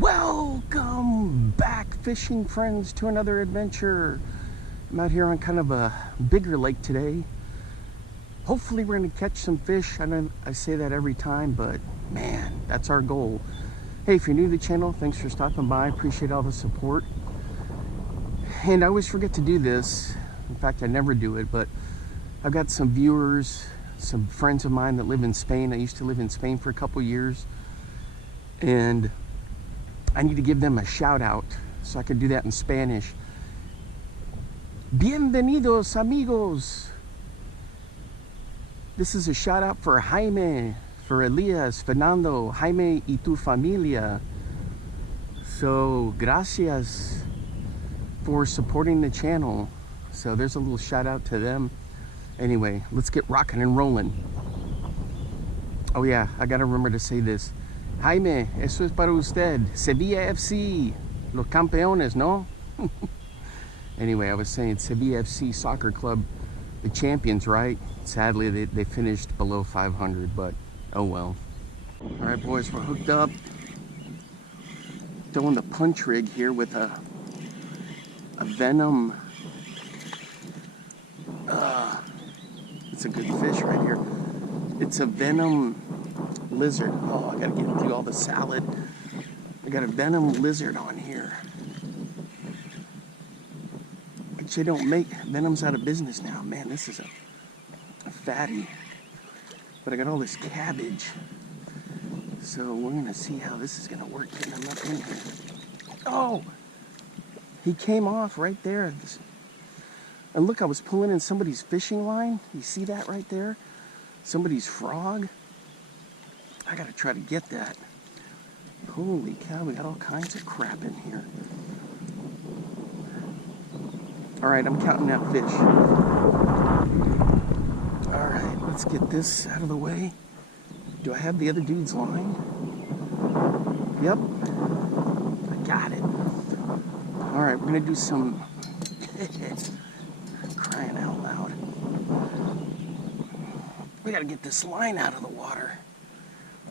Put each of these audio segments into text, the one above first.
Welcome back, fishing friends, to another adventure. I'm out here on kind of a bigger lake today. Hopefully we're going to catch some fish. I say that every time, but man, that's our goal. Hey, if you're new to the channel, thanks for stopping by. Appreciate all the support. And I always forget to do this. In fact, I never do it, but I've got some viewers, some friends of mine that live in Spain. I used to live in Spain for a couple years, and I need to give them a shout out, so I can do that in Spanish. Bienvenidos, amigos. This is a shout out for Jaime, for Elias, Fernando, Jaime y tu familia. So, gracias for supporting the channel. So there's a little shout out to them. Anyway, let's get rocking and rolling. Oh yeah, I gotta remember to say this. Jaime, eso es para usted. Sevilla FC, los campeones, ¿no? Anyway, I was saying Sevilla FC Soccer Club, the champions, right? Sadly, they finished below 500, but oh well. All right, boys, we're hooked up. Throwing the punch rig here with a venom. It's a good fish right here. It's a venom lizard. Oh, I gotta get through all the salad. I got a venom lizard on here. Which they don't make. Venom's out of business now. Man, this is a fatty. But I got all this cabbage. So we're gonna see how this is gonna work getting them up in here. Oh! He came off right there. And look, I was pulling in somebody's fishing line. You see that right there? Somebody's frog. I gotta try to get that. Holy cow, we got all kinds of crap in here. All right, I'm counting that fish. All right, let's get this out of the way. Do I have the other dude's line? Yep, I got it. All right, we're gonna do some crying out loud. We gotta get this line out of the water.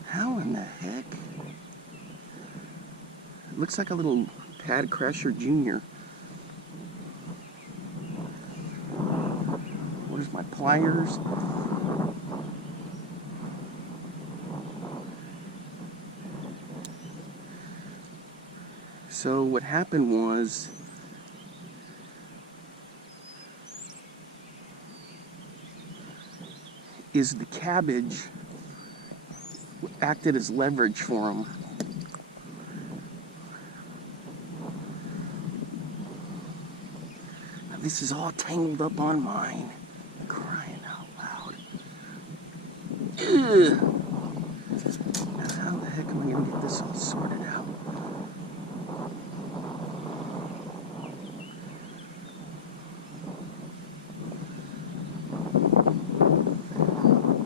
How in the heck? It looks like a little Pad Crasher Jr. Where's my pliers? So what happened was, the cabbage acted as leverage for him. Now, this is all tangled up on mine. Crying out loud. Ugh. Now, how the heck am I going to get this all sorted out?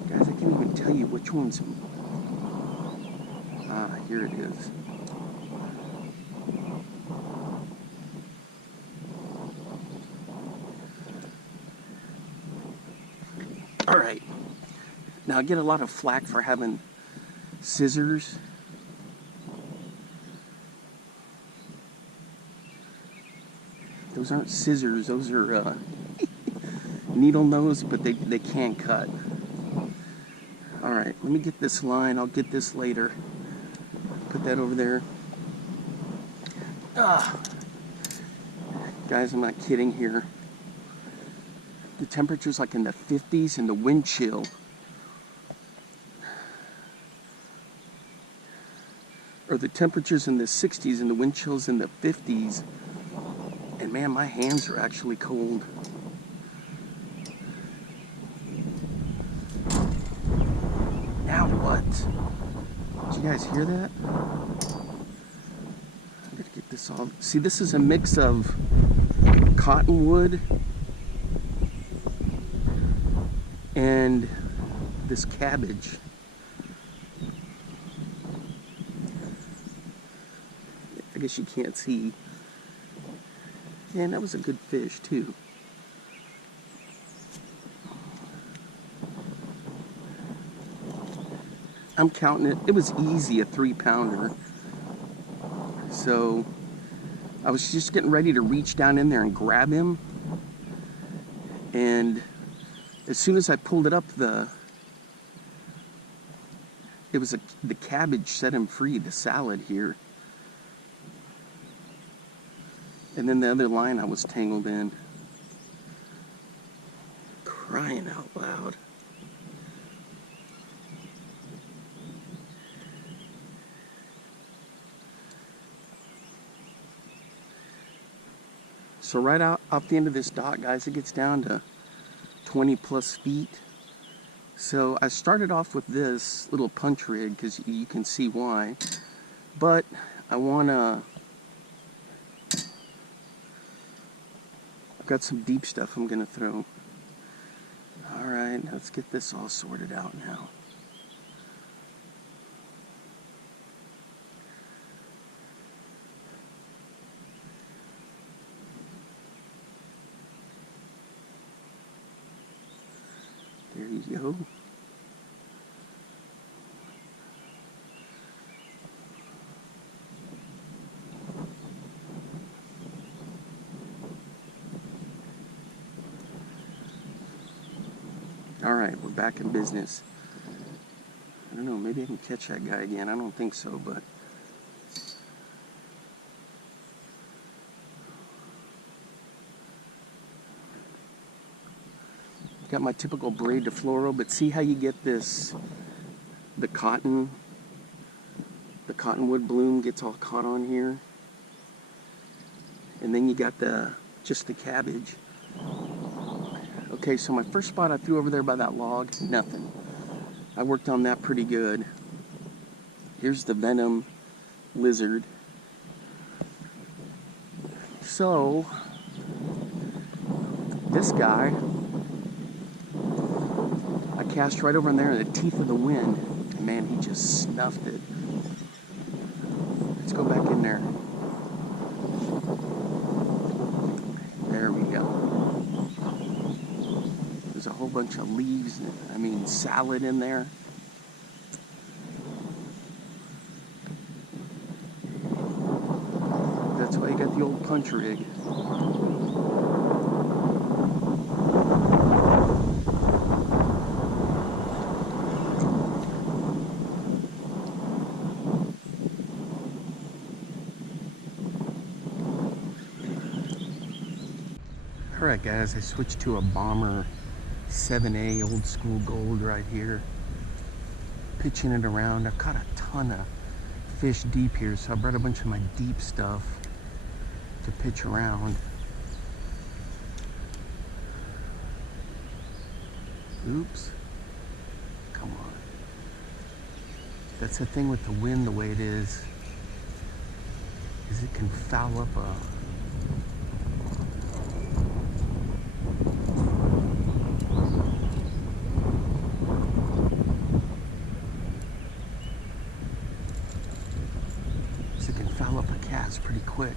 Guys, I can't even tell you which one's... here it is. All right. Now I get a lot of flack for having scissors. Those aren't scissors. Those are needle nose, but they can cut. All right, let me get this line. I'll get this later. Put that over there. Guys, I'm not kidding here. The temperature's like in the 50s and the wind chill. Or the temperature's in the 60s and the wind chill's in the 50s. And man, my hands are actually cold. Now what? Did you guys hear that? I gotta get this all. See, this is a mix of cottonwood and this cabbage. I guess you can't see. And that was a good fish too. I'm counting it. It was easy, a 3-pounder. So I was just getting ready to reach down in there and grab him, and as soon as I pulled it up, the cabbage set him free, the salad here. And then the other line I was tangled in. Crying out loud. So right out off the end of this dock, guys, it gets down to 20 plus feet. So I started off with this little punch rig because you can see why. But I wanna, I've got some deep stuff I'm gonna throw. All right, let's get this all sorted out now. There you go. All right, we're back in business. I don't know, maybe I can catch that guy again. I don't think so, but got my typical braid to fluoro, but see how you get this, the cottonwood bloom gets all caught on here, and then you got just the cabbage. Okay, so my first spot I threw over there by that log, nothing. I worked on that pretty good. Here's the venom lizard. So this guy, I cast right over in there in the teeth of the wind, and man, he just snuffed it. Let's go back in there. There we go. There's a whole bunch of leaves, salad in there. That's why you got the old punch rig. Alright guys, I switched to a Bomber 7A old school gold right here. Pitching it around. I've caught a ton of fish deep here, so I brought a bunch of my deep stuff to pitch around. Oops. Come on. That's the thing with the wind the way it is it can foul up a cast pretty quick.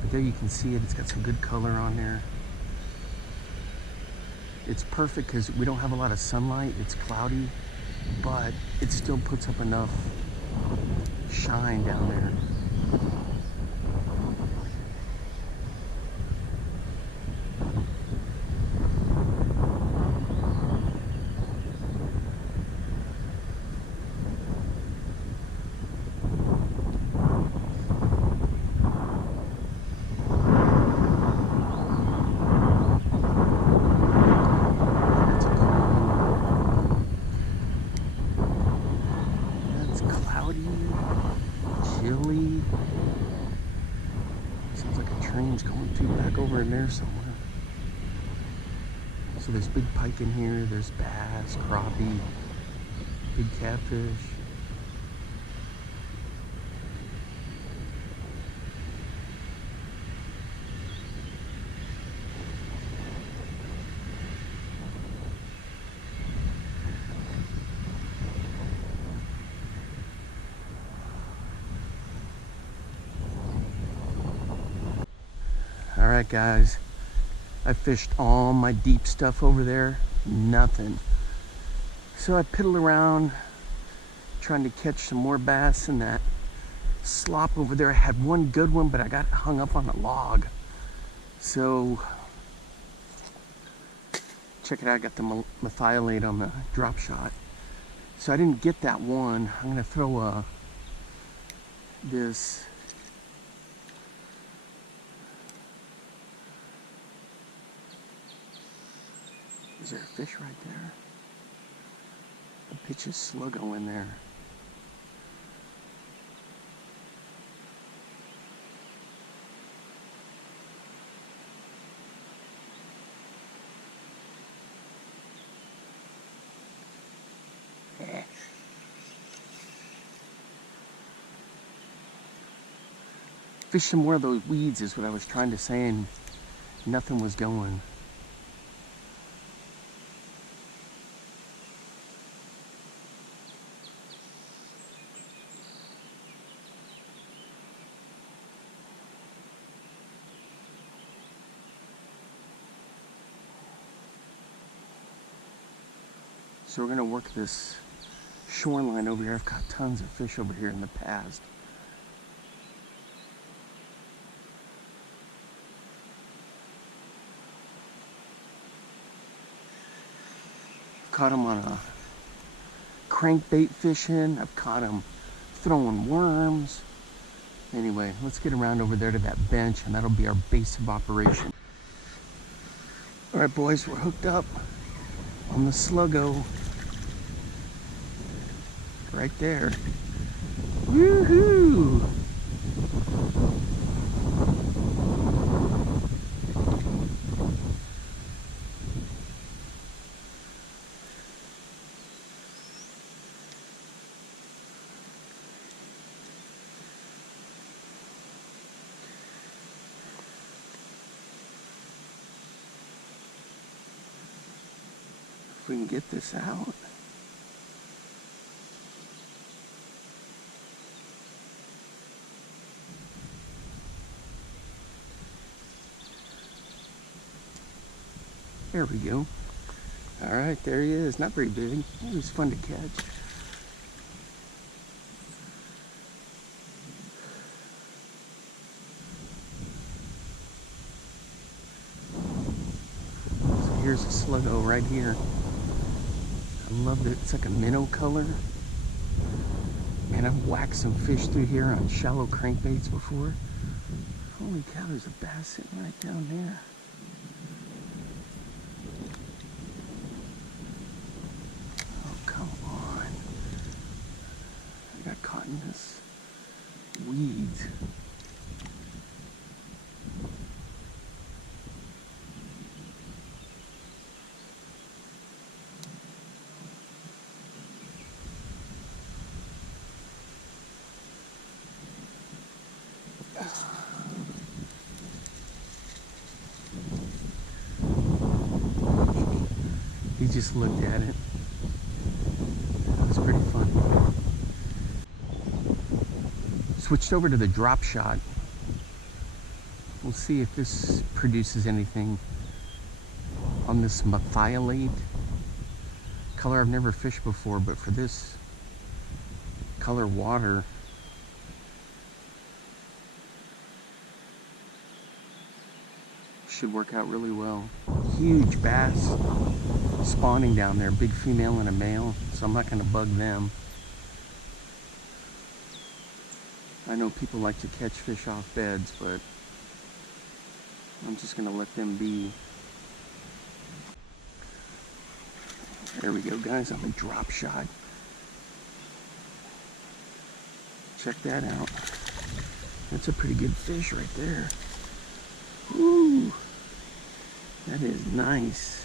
But there you can see it. It's got some good color on there. It's perfect because we don't have a lot of sunlight. It's cloudy, but it still puts up enough shine down there. Chilly. Sounds like a train's going through back over in there somewhere. So there's big pike in here, there's bass, crappie, big catfish. Alright guys, I fished all my deep stuff over there, nothing. So I piddled around trying to catch some more bass in that slop over there. I had one good one, but I got hung up on a log. So, check it out, I got the Merthiolate on the drop shot. So I didn't get that one. I'm gonna throw this. Is there a fish right there? A pitch of sluggo in there. Fish some more of those weeds is what I was trying to say, and nothing was going. So we're gonna work this shoreline over here. I've caught tons of fish over here in the past. Caught them on a crankbait fishing. I've caught them throwing worms. Anyway, let's get around over there to that bench, and that'll be our base of operation. All right, boys, we're hooked up on the sluggo. Right there. Woohoo! If we can get this out. There we go. All right, there he is. Not very big. He was fun to catch. So here's a sluggo right here. I love it. It's like a minnow color. Man, I've whacked some fish through here on shallow crankbaits before. Holy cow, there's a bass sitting right down there. Oh, come on. I got caught in this weeds. He just looked at it. That was pretty fun. Switched over to the drop shot. We'll see if this produces anything on this Merthiolate color. I've never fished before, but for this color water, should work out really well. Huge bass spawning down there, big female and a male, so I'm not going to bug them. I know people like to catch fish off beds, but I'm just going to let them be. There we go, guys, on the drop shot. Check that out. That's a pretty good fish right there. Ooh, that is nice.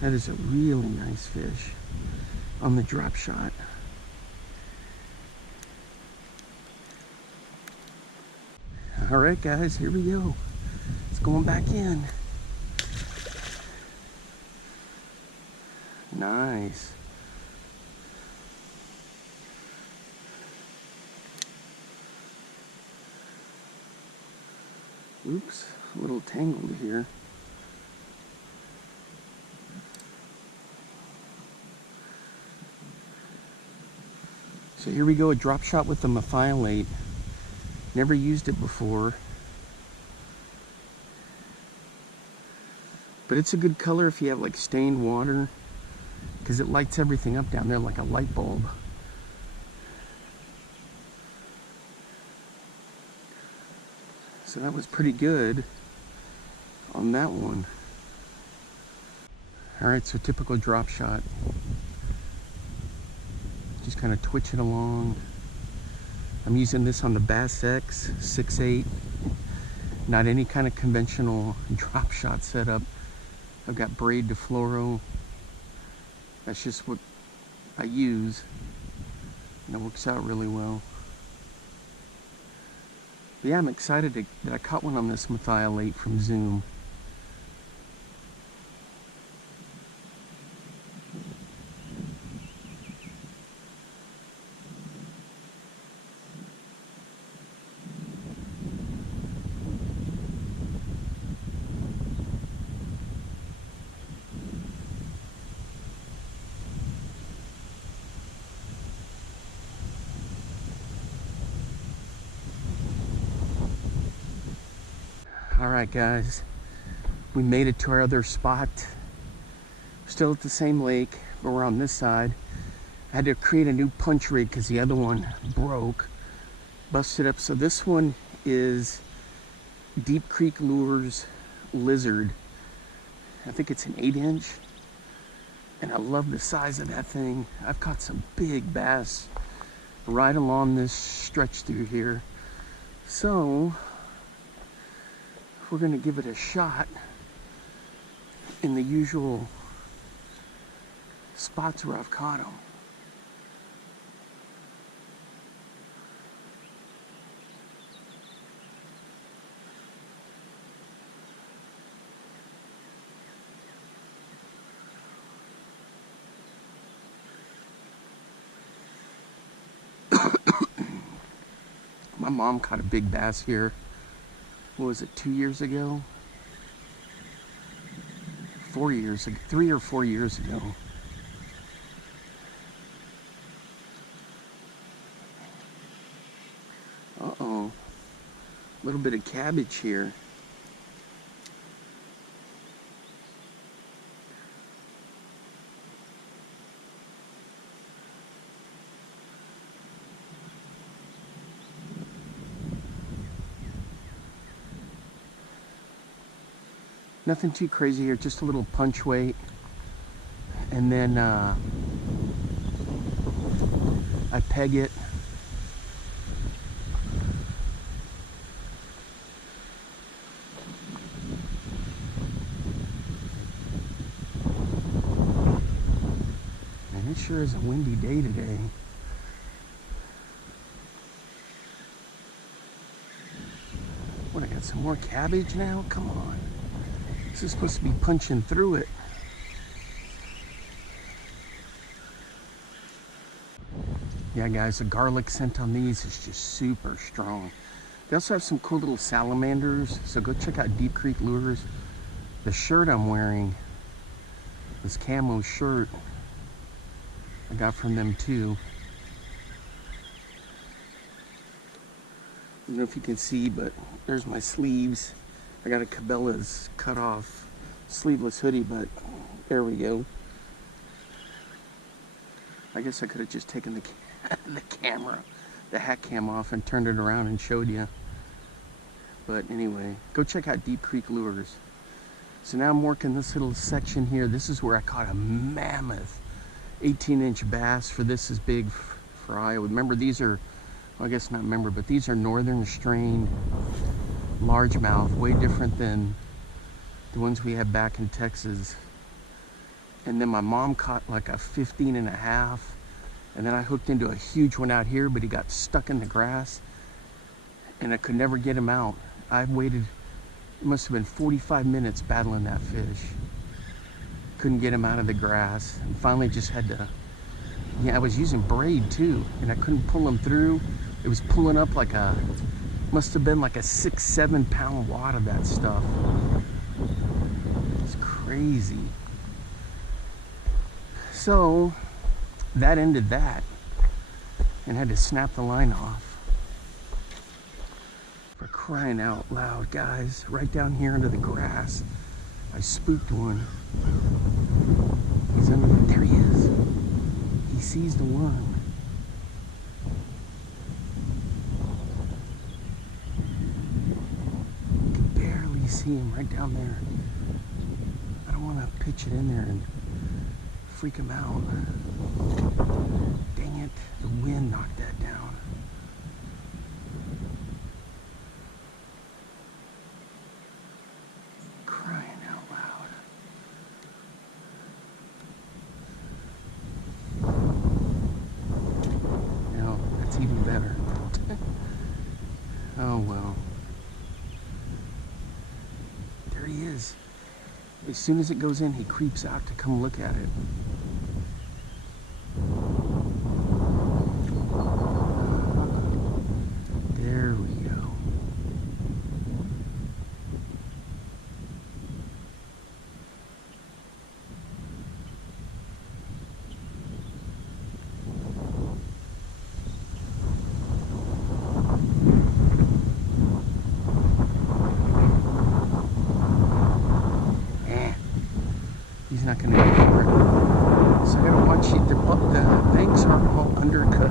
That is a really nice fish on the drop shot. All right, guys, here we go. It's going back in. Nice. Oops, a little tangled here. So here we go, a drop shot with the Merthiolate. Never used it before. But it's a good color if you have like stained water, because it lights everything up down there like a light bulb. So that was pretty good on that one. Alright, so typical drop shot. Just kind of twitch it along. I'm using this on the Bass X 6.8. Not any kind of conventional drop shot setup. I've got braid to fluoro. That's just what I use, and it works out really well. But yeah, I'm excited that I caught one on this Merthiolate from Zoom. Alright guys, we made it to our other spot. Still at the same lake, but we're on this side. I had to create a new punch rig because the other one broke. Busted up. So this one is Deep Creek Lures Lizard. I think it's an 8-inch. And I love the size of that thing. I've caught some big bass right along this stretch through here. So we're gonna give it a shot in the usual spots where I've caught them. My mom caught a big bass here. What was it, 2 years ago? 4 years ago, 3 or 4 years ago. Uh-oh. A little bit of cabbage here. Nothing too crazy here, just a little punch weight. And then I peg it. And it sure is a windy day today. What, I got some more cabbage now? Come on. This is supposed to be punching through it. Yeah guys, the garlic scent on these is just super strong. They also have some cool little salamanders, so go check out Deep Creek Lures. The shirt I'm wearing, this camo shirt, I got from them too. I don't know if you can see, but there's my sleeves. I got a Cabela's cut off sleeveless hoodie, but there we go. I guess I could have just taken the camera, the hat cam off and turned it around and showed you. But anyway, go check out Deep Creek Lures. So now I'm working this little section here. This is where I caught a mammoth 18-inch bass. For this is big for Iowa. Remember, these are, well, I guess not remember, but these are northern strain largemouth, way different than the ones we had back in Texas. And then my mom caught like a 15 and a half, and then I hooked into a huge one out here, but he got stuck in the grass and I could never get him out. I waited, it must have been 45 minutes battling that fish. Couldn't get him out of the grass, and finally just had to, yeah, I was using braid too, and I couldn't pull him through. It was pulling up like a, must have been like a 6-7 pound wad of that stuff. It's crazy. So that ended that. and had to snap the line off. For crying out loud, guys. Right down here under the grass. I spooked one. He's under the... There he is. He sees the worm. You can barely see him right down there. I don't want to pitch it in there and freak him out. Dang it, the wind knocked that down. Crying out loud. No, that's even better. Oh well. There he is. As soon as it goes in, he creeps out to come look at it. There we go. He's not going to go for it. So I got to watch it. The banks are all undercut.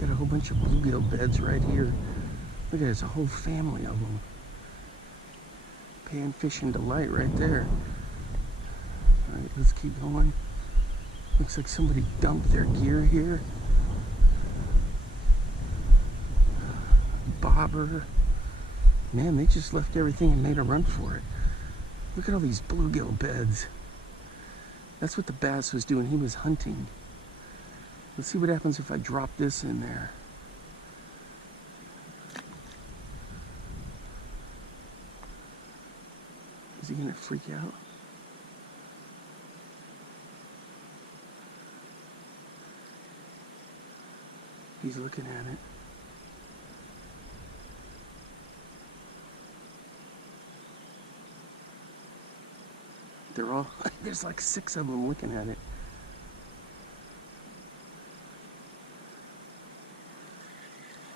Got a whole bunch of bluegill beds right here. Look at it, there's a whole family of them. Panfish and delight right there. Alright, let's keep going. Looks like somebody dumped their gear here. Bobber. Man, they just left everything and made a run for it. Look at all these bluegill beds. That's what the bass was doing. He was hunting. Let's see what happens if I drop this in there. Is he gonna freak out? He's looking at it. They're all, there's like 6 of them looking at it.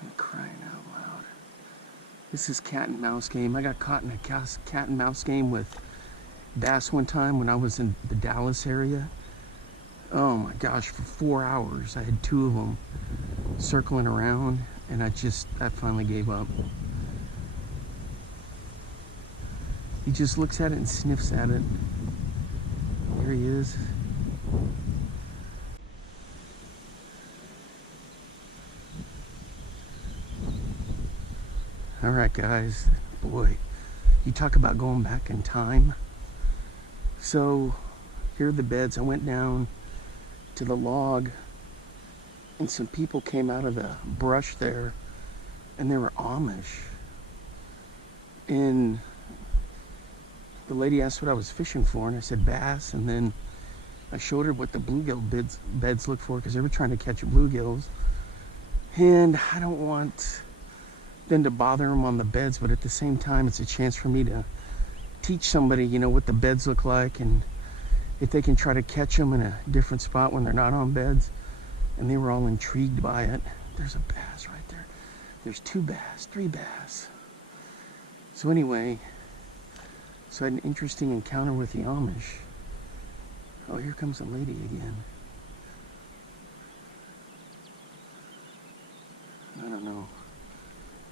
I'm crying out loud. This is cat and mouse game. I got caught in a cat and mouse game with bass one time when I was in the Dallas area. Oh my gosh, for 4 hours. I had 2 of them circling around, and I finally gave up. He just looks at it and sniffs at it. There he is. All right, guys. Boy, you talk about going back in time. So here are the beds. I went down to the log, and some people came out of the brush there, and they were Amish. And the lady asked what I was fishing for, and I said bass, and then I showed her what the bluegill beds look for, because they were trying to catch bluegills. And I don't want them to bother them on the beds, but at the same time, it's a chance for me to teach somebody, you know, what the beds look like, and if they can try to catch them in a different spot when they're not on beds. And they were all intrigued by it. There's a bass right there. There's 2 bass, 3 bass. So anyway, so I had an interesting encounter with the Amish. Oh, here comes a lady again. I don't know.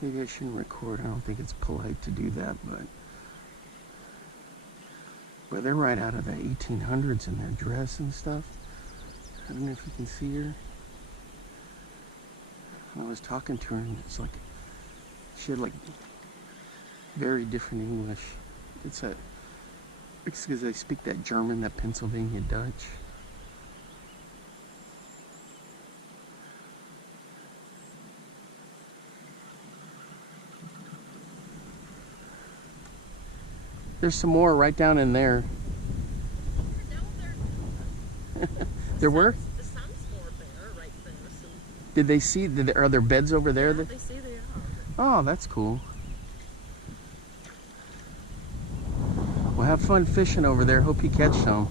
Maybe I shouldn't record. I don't think it's polite to do that, but they're right out of the 1800s in their dress and stuff. I don't know if you can see her. I was talking to her, and it's like she had like very different English. It's because they speak that German, that Pennsylvania Dutch. There's some more right down in there. There were? The sun's more there right there. So. Did they see, are there beds over there? Yeah, they say they are. Oh, that's cool. Well, have fun fishing over there. Hope you catch some.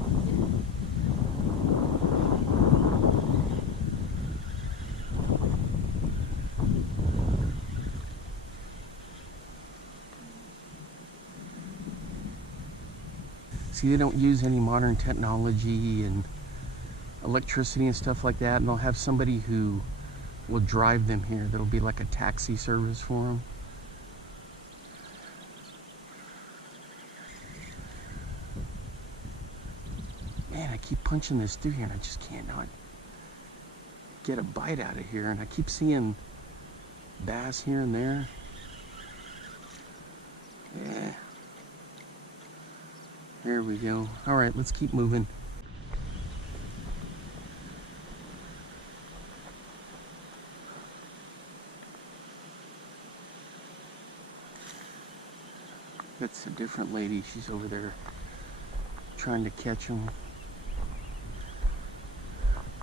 See, they don't use any modern technology and electricity and stuff like that, and they'll have somebody who will drive them here. That'll be like a taxi service for them. Man, I keep punching this through here and I just cannot get a bite out of here, and I keep seeing bass here and there. Yeah. There we go. All right, let's keep moving. That's a different lady. She's over there trying to catch them.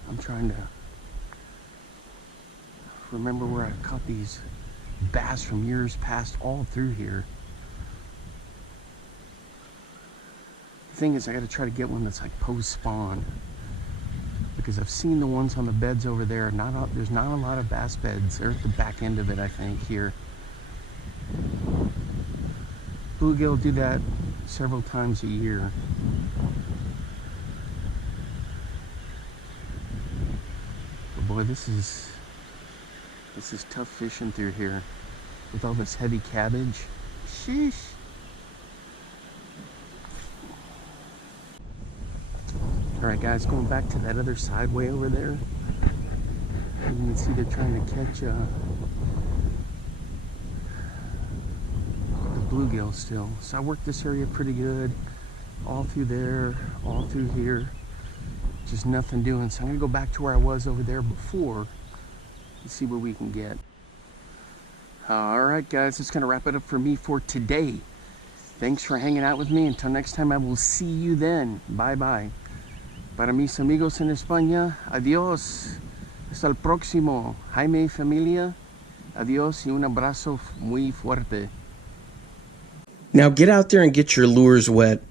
I'm trying to remember where I caught these bass from years past all through here. The thing is, I got to try to get one that's like post-spawn, because I've seen the ones on the beds over there. There's not a lot of bass beds. They're at the back end of it, I think, here. Bluegill do that several times a year. But boy, this is tough fishing through here with all this heavy cabbage. Sheesh. Alright guys, going back to that other side way over there. You can see they're trying to catch the bluegill still. So I worked this area pretty good. All through there, all through here. Just nothing doing. So I'm going to go back to where I was over there before and see what we can get. Alright guys, that's going to wrap it up for me for today. Thanks for hanging out with me. Until next time, I will see you then. Bye bye. Para mis amigos en España, adiós. Hasta el próximo. Jaime y familia, adiós y un abrazo muy fuerte. Now get out there and get your lures wet.